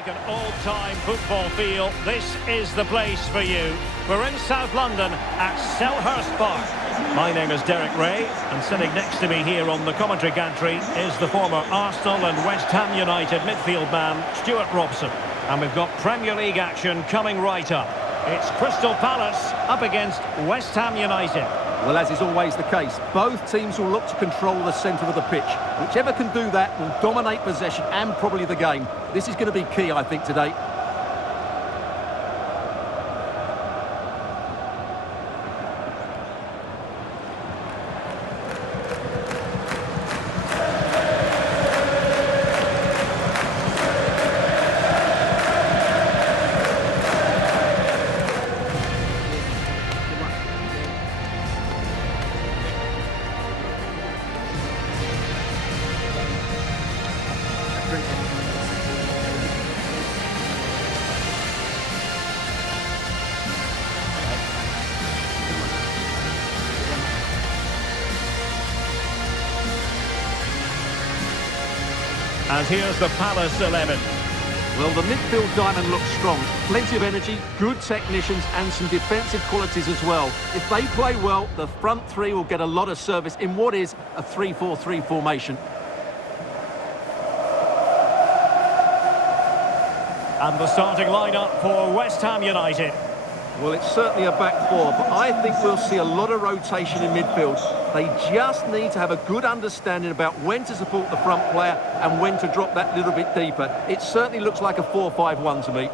like an old-time football feel, this is the place for you. We're in South London at Selhurst Park. My name is Derek Ray, and sitting next to me here on the commentary gantry is the former Arsenal and West Ham United midfield man, Stuart Robson. And we've got Premier League action coming right up. It's Crystal Palace up against West Ham United. Well, as is always the case, both teams will look to control the centre of the pitch. Whichever can do that will dominate possession and probably the game. This is going to be key, I think, today. And here's the Palace 11. Well, the midfield diamond looks strong. Plenty of energy, good technicians and some defensive qualities as well. If they play well, the front three will get a lot of service in what is a 3-4-3 formation. And the starting lineup for West Ham United. Well, it's certainly a back four, but I think we'll see a lot of rotation in midfield. They just need to have a good understanding about when to support the front player and when to drop that little bit deeper. It certainly looks like a 4-5-1 to me.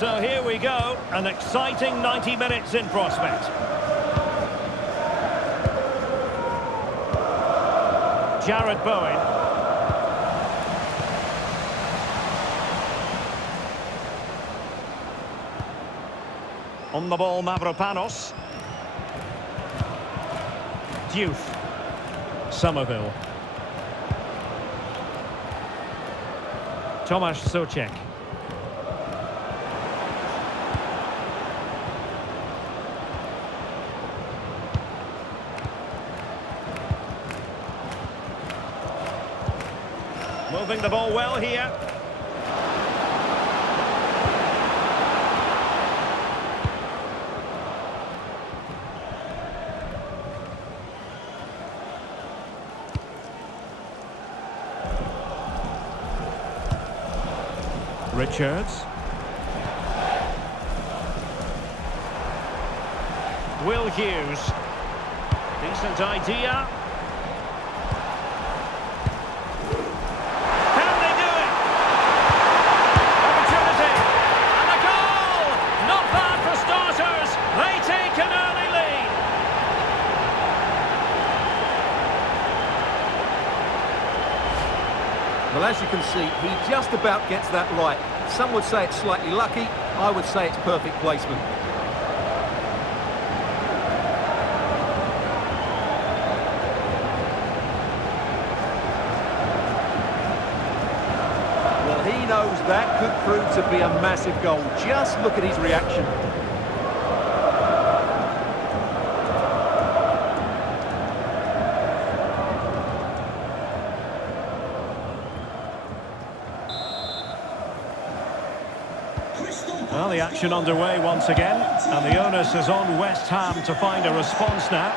So here we go, an exciting 90 minutes in prospect. Jarrod Bowen. On the ball, Mavropanos. Diouf. Somerville. Tomasz Souček. Moving the ball well here. Richards. Will Hughes. Decent idea. Well, as you can see, he just about gets that right. Some would say it's slightly lucky. I would say it's perfect placement. Well, he knows that could prove to be a massive goal. Just look at his reaction. Well, the action underway once again, and the onus is on West Ham to find a response now.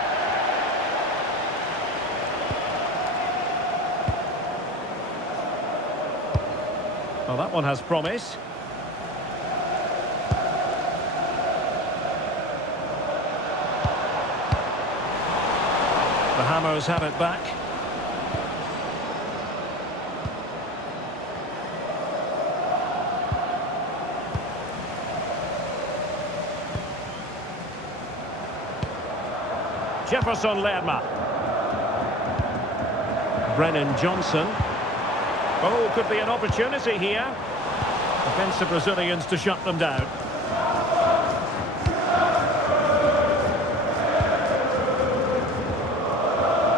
Well, that one has promise. The Hammers have it back. Jefferson Lerma. Brennan Johnson. Oh, could be an opportunity here. Defensive Brazilians to shut them down.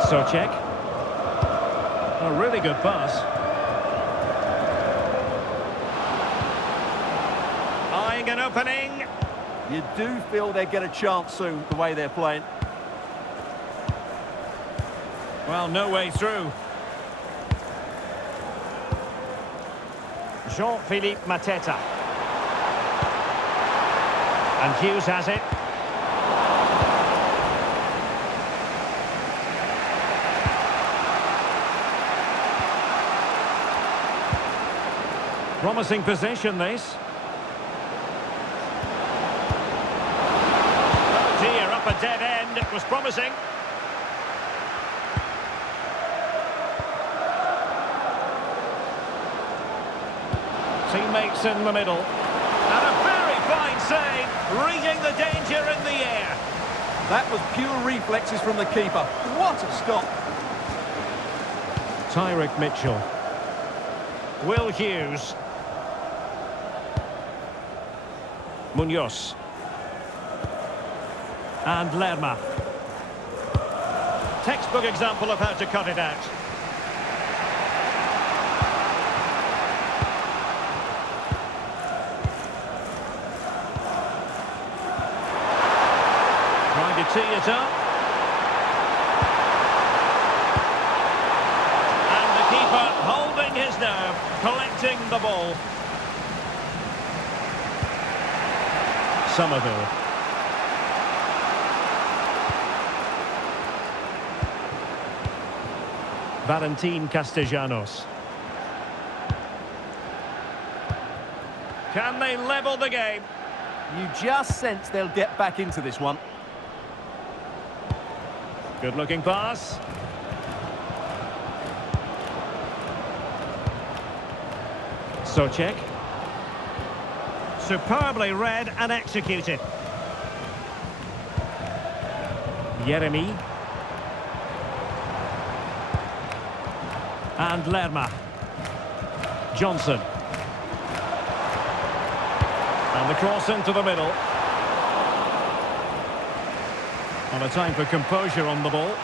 Souček. A really good pass. opening. You do feel they get a chance soon, the way they're playing. Well, no way through. Jean-Philippe Mateta. And Hughes has it. Promising position, this. Oh dear, up a dead end. It was promising. Teammates in the middle. And a very fine save, reading the danger in the air. That was pure reflexes from the keeper. What a stop. Tyrick Mitchell. Will Hughes. Munoz. And Lerma. Textbook example of how to cut it out. Trying to tee it up. And the keeper holding his nerve, collecting the ball. Somerville. Valentin Castellanos. Can they level the game? You just sense they'll get back into this one. Good looking pass. Souček. Superbly read and executed. Yeremy. And Lerma. Johnson. And the cross into the middle. And a time for composure on the ball.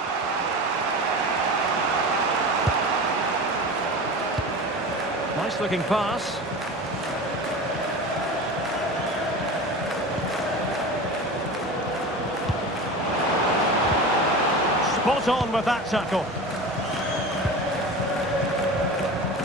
Nice looking pass. Spot on with that tackle.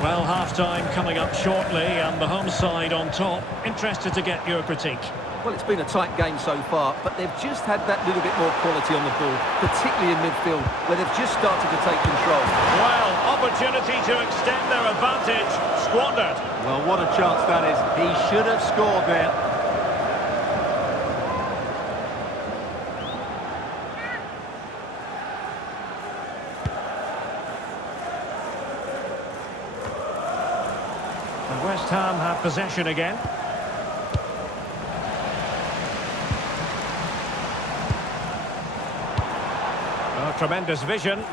Well, half-time coming up shortly and the home side on top. Interested to get your critique. Well, it's been a tight game so far, but they've just had that little bit more quality on the ball, particularly in midfield, where they've just started to take control. Well, opportunity to extend their advantage, squandered. Well, what a chance that is. He should have scored there. And West Ham have possession again. Oh, tremendous vision.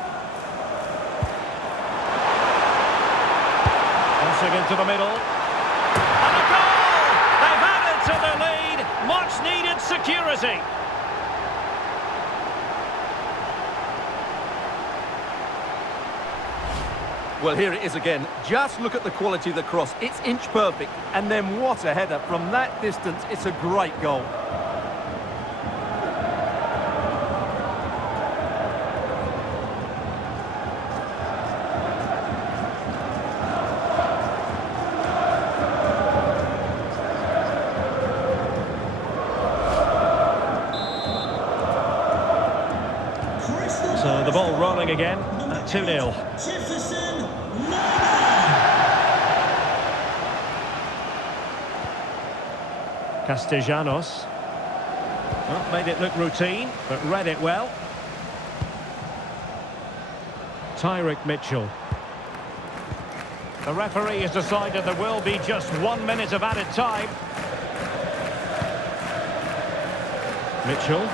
Crossing into the middle. And a goal! They've added to their lead. Much needed security. Well, here it is again. Just look at the quality of the cross. It's inch perfect. And then what a header. From that distance, it's a great goal. So the ball rolling again at 2-0. Castellanos. Well, made it look routine, but read it well. Tyrick Mitchell. The referee has decided there will be just 1 minute of added time. Mitchell.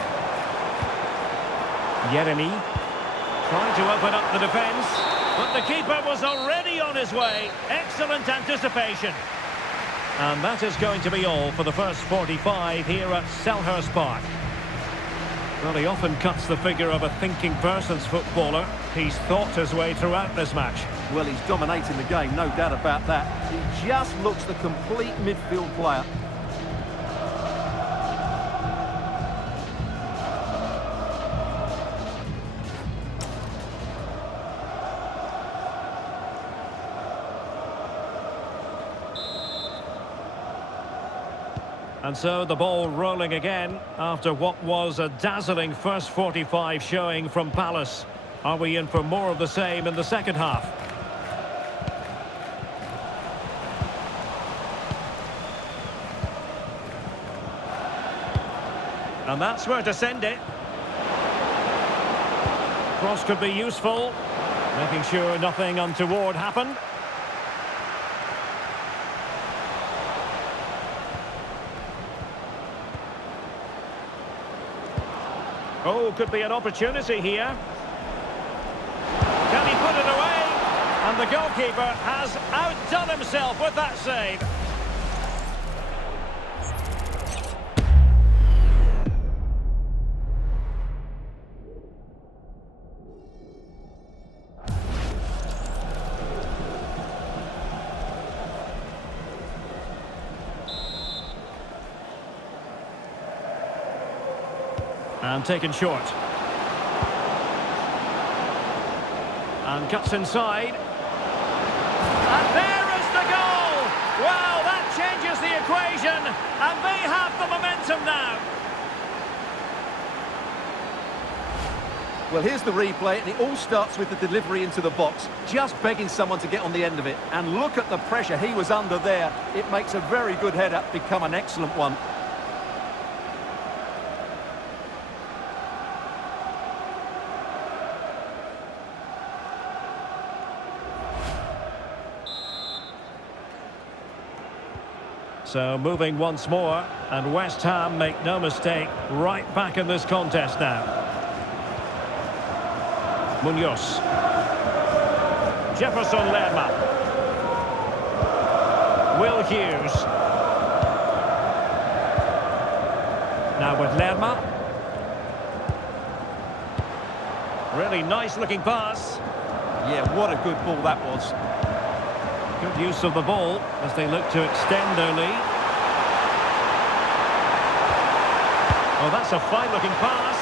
Yeremy. Trying to open up the defence, but the keeper was already on his way. Excellent anticipation. And that is going to be all for the first 45 here at Selhurst Park. Well, he often cuts the figure of a thinking person's footballer. He's thought his way throughout this match. Well, he's dominating the game, no doubt about that. He just looks the complete midfield player. And so the ball rolling again after what was a dazzling first 45 showing from Palace. Are we in for more of the same in the second half? And that's where to send it. Cross could be useful, making sure nothing untoward happened. Oh, could be an opportunity here. Can he put it away? And the goalkeeper has outdone himself with that save. And taken short. And cuts inside. And there is the goal! Well, that changes the equation, and they have the momentum now. Well, here's the replay, and it all starts with the delivery into the box. Just begging someone to get on the end of it. And look at the pressure he was under there. It makes a very good header become an excellent one. So moving once more, and West Ham, make no mistake, right back in this contest now. Munoz. Jefferson Lerma. Will Hughes. Now with Lerma. Really nice looking pass. Yeah, what a good ball that was. Good use of the ball as they look to extend their lead. Oh, that's a fine-looking pass.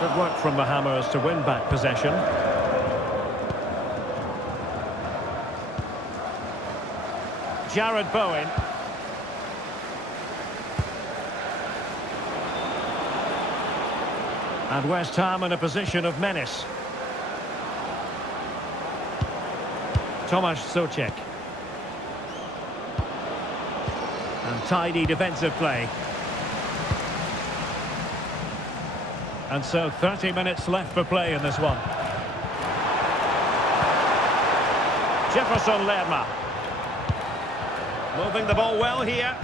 Good work from the Hammers to win back possession. Jared Bowen. And West Ham in a position of menace. Tomasz Souček. And tidy defensive play. And so 30 minutes left for play in this one. Jefferson Lerma. Moving the ball well here.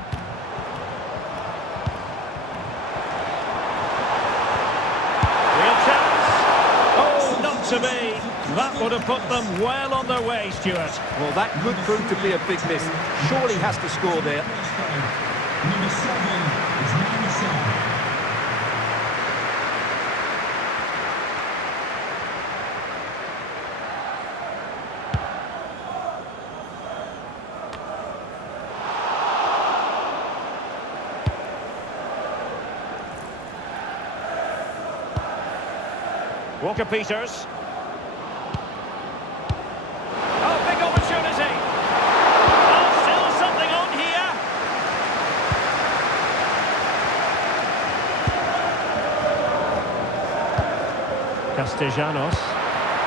To be. That would have put them well on their way, Stuart. Well, that could prove to be a big miss. Surely has to score there. Number 7 is number 7. Walker Peters. Oh, big opportunity. Oh, still something on here. Castellanos.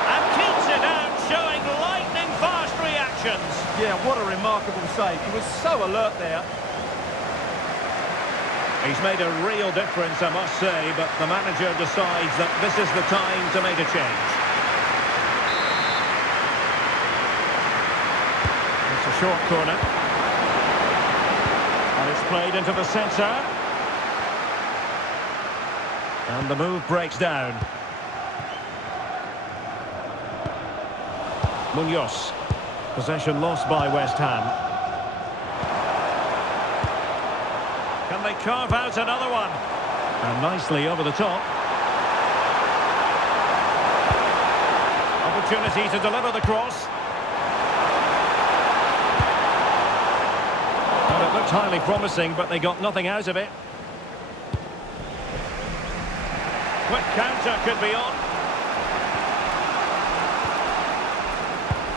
And keeps it out, showing lightning fast reactions. Yeah, what a remarkable save. He was so alert there. He's made a real difference, I must say, but the manager decides that this is the time to make a change. It's a short corner. And it's played into the centre. And the move breaks down. Munoz. Possession lost by West Ham. Can they carve out another one? And nicely over the top. Opportunity to deliver the cross. And it looked highly promising, but they got nothing out of it. Quick counter could be on.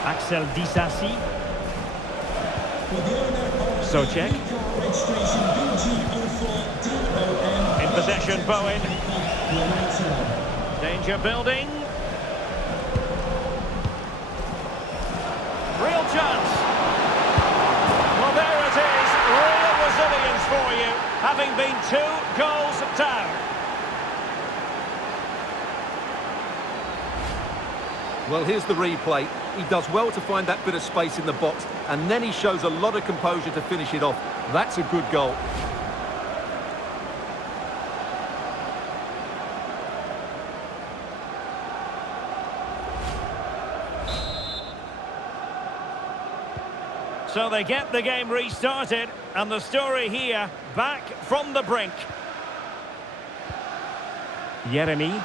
Axel Disasi. For the owner of Souček. registration BG04 In possession, Bowen. Your rights are on. Danger building. Real chance. Well, there it is. Real resilience for you, having been 2 goals down. Well, here's the replay. He does well to find that bit of space in the box, and then he shows a lot of composure to finish it off. That's a good goal. So they get the game restarted, and the story here, back from the brink. Yeremy.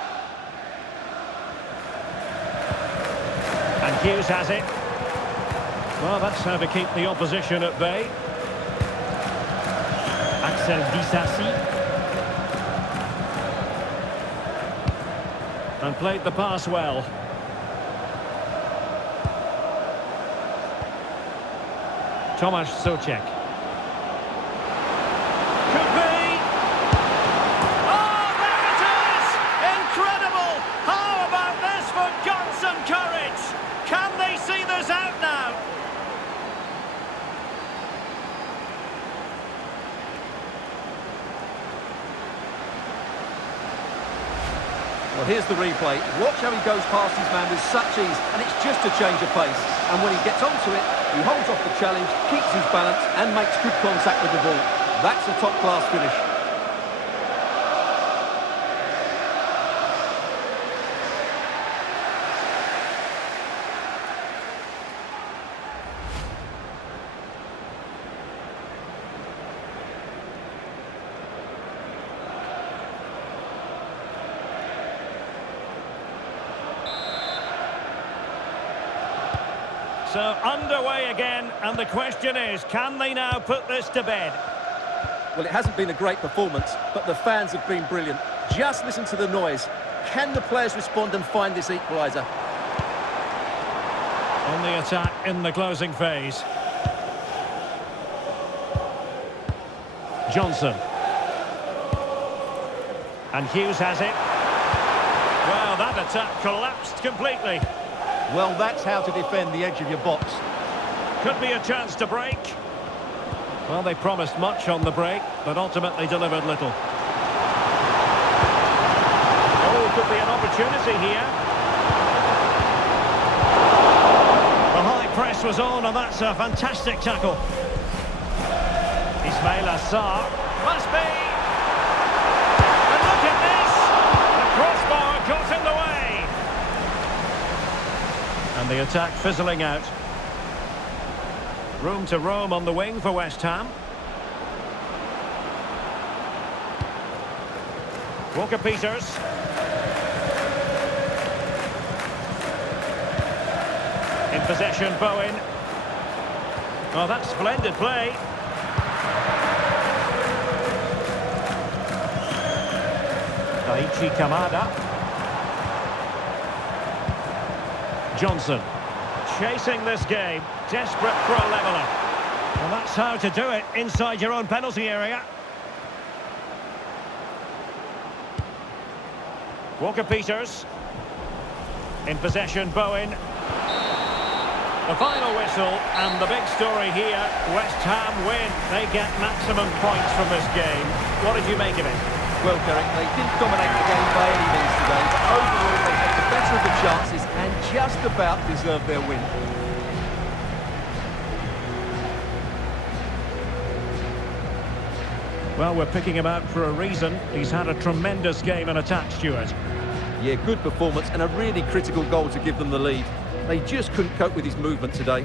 And Hughes has it. Well, that's how to keep the opposition at bay. Axel Disasi. And played the pass well. Tomasz Souček. Could be. Oh, there it is! Incredible! How about this for guts and courage? Can they see this out now? Well, here's the replay. Watch how he goes past his man with such ease, and it's just a change of pace. And when he gets onto it, he holds off the challenge, keeps his balance, and makes good contact with the ball. That's a top-class finish. So underway again, and the question is, can they now put this to bed? Well, it hasn't been a great performance, but the fans have been brilliant. Just listen to the noise. Can the players respond and find this equaliser? On the attack in the closing phase. Johnson. And Hughes has it. Well, that attack collapsed completely. Well, that's how to defend the edge of your box. Could be a chance to break. Well, they promised much on the break, but ultimately delivered little. Oh, could be an opportunity here. The high press was on, and that's a fantastic tackle. Ismail Assar. Must be. And look at this. The crossbar got in the way. And the attack fizzling out. Room to roam on the wing for West Ham. Walker-Peters. In possession, Bowen. Oh, that's splendid play. Daichi Kamada. Johnson, chasing this game, desperate for a leveller. Well, that's how to do it, inside your own penalty area. Walker-Peters. In possession, Bowen. The final whistle, and the big story here, West Ham win. They get maximum points from this game. What did you make of it? Well, Derek, they didn't dominate the game by any means today, but overall they had the better of the chances and just about deserved their win. Well, we're picking him out for a reason. He's had a tremendous game in attack, Stuart. Yeah, good performance and a really critical goal to give them the lead. They just couldn't cope with his movement today.